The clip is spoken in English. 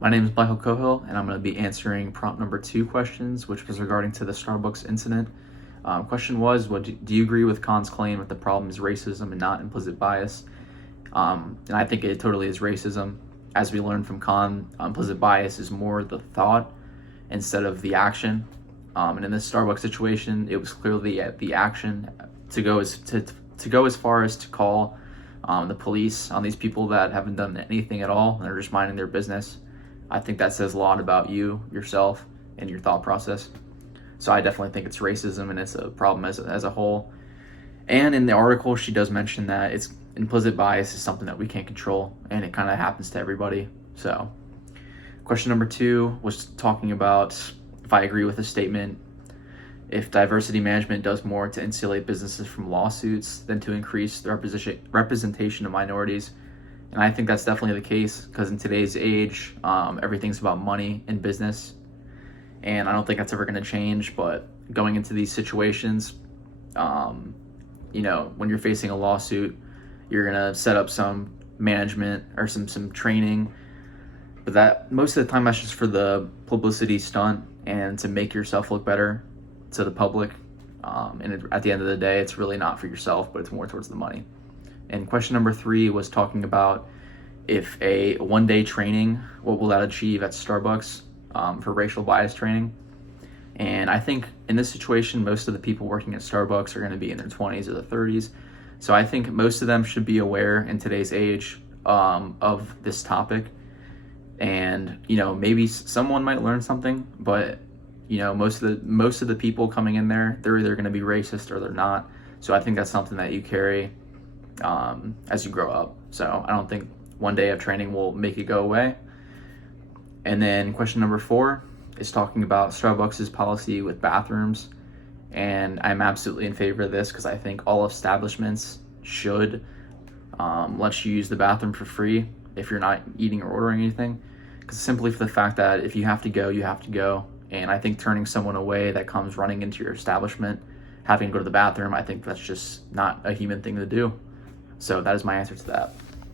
My name is Michael Cohill, and I'm going to be answering prompt number 2 questions, which was regarding to the Starbucks incident. Question was, do you agree with Khan's claim that the problem is racism and not implicit bias? And I think it totally is racism. As we learned from Khan, implicit bias is more the thought instead of the action. And in this Starbucks situation, it was clearly the action to go as far as to call the police on these people that haven't done anything at all and are just minding their business. I think that says a lot about yourself, and your thought process. So I definitely think it's racism, and it's a problem as a whole. And in the article, she does mention that it's implicit bias is something that we can't control, and it kind of happens to everybody. So question number 2 was talking about if I agree with the statement, if diversity management does more to insulate businesses from lawsuits than to increase the representation of minorities. And I think that's definitely the case, because in today's age, everything's about money and business. And I don't think that's ever going to change. But going into these situations, when you're facing a lawsuit, you're going to set up some management or some training. But that most of the time, that's just for the publicity stunt and to make yourself look better to the public. At the end of the day, it's really not for yourself, but it's more towards the money. And question number 3 was talking about if a one-day training, what will that achieve at Starbucks for racial bias training? And I think in this situation, most of the people working at Starbucks are going to be in their 20s or their 30s. So I think most of them should be aware in today's age of this topic. And, maybe someone might learn something, but, most of the people coming in there, they're either going to be racist or they're not. So I think that's something that you carry as you grow up. So I don't think one day of training will make it go away. And then question number 4 is talking about Starbucks' policy with bathrooms. And I'm absolutely in favor of this, because I think all establishments should let you use the bathroom for free if you're not eating or ordering anything. Because simply for the fact that if you have to go, you have to go. And I think turning someone away that comes running into your establishment, having to go to the bathroom, I think that's just not a human thing to do. So that is my answer to that.